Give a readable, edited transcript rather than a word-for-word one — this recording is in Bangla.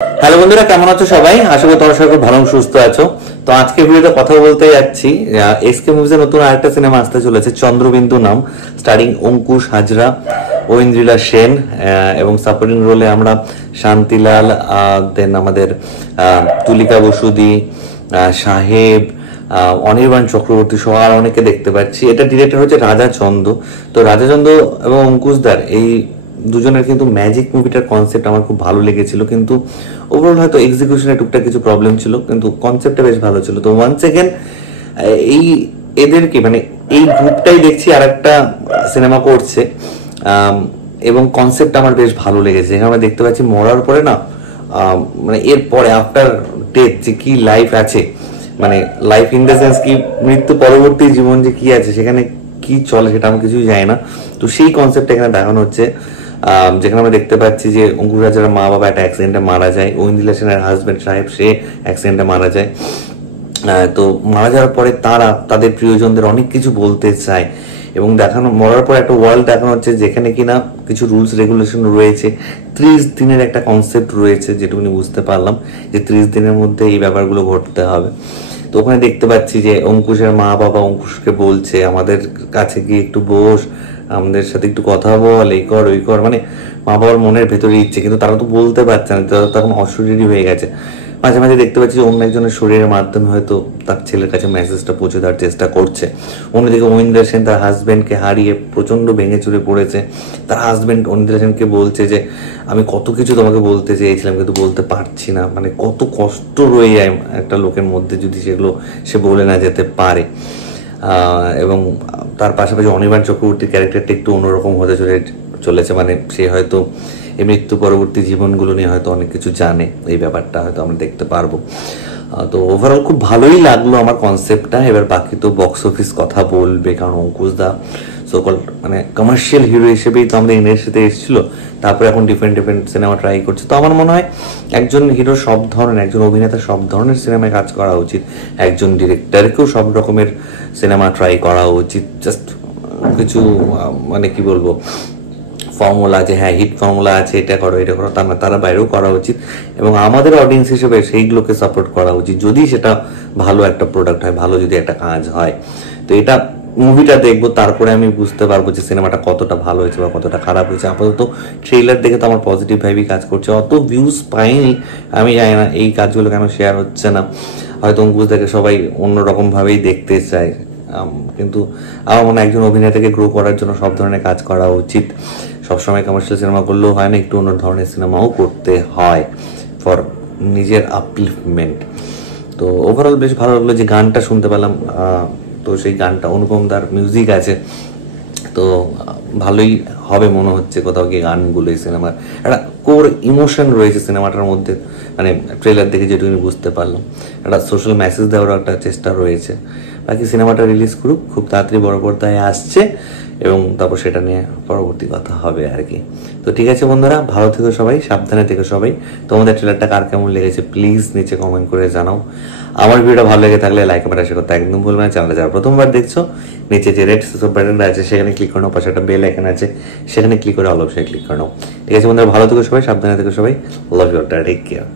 হ্যালো বন্ধুরা, কেমন আছো সবাই? আশা করি তোমরা সবাই খুব ভালো সুস্থ আছো। তো আজকে ভিডিওতে কথা বলতে যাচ্ছি এসকে মুভিজের নতুন আরেকটা সিনেমা আসতে চলেছে, চন্দ্রবিন্দু নাম, স্টারিং অঙ্কুশ হাজরা, ঐন্দ্রিলা সেন, এবং সাপোর্টিং রোলে আমরা শান্তিলাল, দেন আমাদের তুলিকা বসুদি, সাহেব, অনির্বাণ চক্রবর্তী সহ আর অনেকে দেখতে পাচ্ছি। এটা ডিরেক্টর হচ্ছে রাজা চন্দ। তো রাজা চন্দ এবং অঙ্কুশদার এই দুজনের কিন্তু ম্যাজিক মুভিটার কনসেপ্ট আমার খুব ভালো লেগেছিল, কিন্তু ওভারঅল হয়তো এক্সিকিউশনে টুকটাক কিছু প্রবলেম ছিল, কিন্তু কনসেপ্টটা বেশ ভালো ছিল। তো ওয়ান্স এগেন এই এদেরকে মানে এই গ্রুপটাই দেখছি আর একটা সিনেমা করছে, এবং কনসেপ্ট আমার বেশ ভালো লেগেছে। এখানে আমরা দেখতে পাচ্ছি মরার পরে না, মানে এর পরে আফটার ডেথ যে কি লাইফ আছে, মানে লাইফ ইন দ্য সেন্স কি মৃত্যু পরবর্তী জীবন যে কি আছে, সেখানে কি চলে সেটা আমি কিছুই জানি না। তো সেই কনসেপ্ট এখানে দেখানো হচ্ছে, যেখানে আমরা দেখতে পাচ্ছি যে অঙ্কুশ রাজার মা বাবা একটা অ্যাক্সিডেন্টে মারা যায়, ঐন্দ্রিলা সেনের হাজবেন্ড সাহেব সে অ্যাক্সিডেন্টে মারা যায়। তো মারা যাওয়ার পরে তারা তাদের প্রিয়জনদের অনেক কিছু বলতে চায়, এবং দেখানো মরার পর একটা ওয়ার্ল্ড দেখানো হচ্ছে যেখানে কিনা কিছু রুলস রেগুলেশন রয়েছে। 30 দিনের একটা কনসেপ্ট রয়েছে, যেটুকুনি বুঝতে পারলাম যে 30 দিনের মধ্যে এই ব্যাপারগুলো ঘটতে হবে। তো ওখানে দেখতে পাচ্ছি যে অঙ্কুশের মা বাবা অঙ্কুশকে বলছে আমাদের কাছে গিয়ে একটু বস, আমাদের সাথে একটু কথা বল, এই কর ওই কর, মানে মা বাবার মনের ভেতরে ইচ্ছে, কিন্তু তারা তো বলতে পারছে না, তারা তখন অশরীরী হয়ে গেছে। মাঝে মাঝে দেখতে পাচ্ছি অন্য একজনের শরীরের মাধ্যমে হয়তো তার ছেলের কাছে মেসেজটা পৌঁছে দেওয়ার চেষ্টা করছে। অন্যদিকে ঐন্দ্রিলা সেন তার হাজবেন্ডকে হারিয়ে প্রচন্ড ভেঙে চুরে পড়েছে। তার হাজবেন্ড ঐন্দ্রিলা সেনকে বলছে যে আমি কত কিছু তোমাকে বলতে চেয়েছিলাম কিন্তু বলতে পারছি না, মানে কত কষ্ট রয়ে যায় একটা লোকের মধ্যে যদি সেগুলো সে বলে না যেতে পারে। এবং তার পাশাপাশি অনির্বাণ চক্রবর্তীর ক্যারেক্টারটা একটু অন্যরকম হতে চলেছে, মানে সে হয়তো এই মৃত্যু পরবর্তী জীবনগুলো নিয়ে হয়তো অনেক কিছু জানে, এই ব্যাপারটা হয়তো আমরা দেখতে পারবো। তো ওভারঅল খুব ভালোই লাগলো আমার কনসেপ্টটা। এবার বাকি তো বক্স অফিস কথা বলবে, কারণ অঙ্কুশ দা সকল মানে কমার্শিয়াল হিরো হিসেবেই তো আমাদের ইন্ডাস্ট্রিতে এসেছিল, তারপরে এখন ডিফারেন্ট ডিফারেন্ট সিনেমা ট্রাই করছে। তো আমার মনে হয় একজন হিরো সব ধরনের, একজন অভিনেতা সব ধরনের সিনেমায় কাজ করা উচিত, একজন ডিরেক্টরকেও সব রকমের সিনেমা ট্রাই করা উচিত। জাস্ট কিছু মানে কি বলবো ফর্মুলা, যে হ্যাঁ হিট ফর্মুলা আছে, এটা করো এটা করো, তা না, তারা বাইরেও করা উচিত, এবং আমাদের অডিয়েন্স হিসেবে সেইগুলোকে সাপোর্ট করা উচিত যদি সেটা ভালো একটা প্রোডাক্ট হয়, ভালো যদি একটা কাজ হয়। তো এটা মুভিটা দেখবো, তারপরে আমি বুঝতে পারবো যে সিনেমাটা কতটা ভালো হয়েছে বা কতটা খারাপ হয়েছে। আপাতত ট্রেলার দেখে তো আমার পজিটিভ ভাইবই কাজ করছে, অত ভিউজ পাইনি, আমি জানি না এই কাজগুলো কেন শেয়ার হচ্ছে না। হয়তো অঙ্কুশ দেখে সবাই অন্যরকম ভাবেই দেখতে চায়, কিন্তু আমার মনে হয় একজন অভিনেতাকে গ্রো করার জন্য সব ধরনের কাজ করা উচিত। সবসময় কমার্শিয়াল সিনেমা করলেও হয় না, একটু অন্য ধরনের সিনেমাও করতে হয় ফর নিজের আপলিফমেন্ট। তো ওভারঅল বেশ ভালো লাগলো যে গানটা শুনতে পেলাম। তো সেই গানটা অনুপম দার মিউজিক আছে, তো ভালোই হবে মনে হচ্ছে কোথাও গিয়ে গানগুলো। এই সিনেমার একটা কোর ইমোশন রয়েছে সিনেমাটার মধ্যে, মানে ট্রেলার দেখে যেটুকুনি বুঝতে পারলাম, একটা সোশ্যাল মেসেজ দেওয়ার একটা চেষ্টা রয়েছে। বাকি সিনেমাটা রিলিজ করুক, খুব তাড়াতাড়ি বড় পর্দায় আসছে, এবং তারপর সেটা নিয়ে পরবর্তী কথা হবে আর কি। তো ঠিক আছে বন্ধুরা, ভালো থেকো সবাই, সাবধানে থেকো সবাই। তোমাদের ট্রেলারটা কার কেমন লেগেছে প্লিজ নিচে কমেন্ট করে জানাও। আমার ভিডিওটা ভালো লেগে থাকলে লাইক কমেন্ট শেয়ার করতে একদম ভুলবে না। চ্যানেলে যারা প্রথমবার দেখছো, নিচে যে রেড সাবস্ক্রাইব বাটনটা আছে সেখানে ক্লিক করে নাও, পাশে একটা বেল আইকন আছে সেখানে ক্লিক করে অল অপশনে ক্লিক করে নাও। ঠিক আছে বন্ধুরা, ভালো থেকো সবাই, সাবধানে থেকো সবাই, লাভ ইউ, টেক কেয়ার।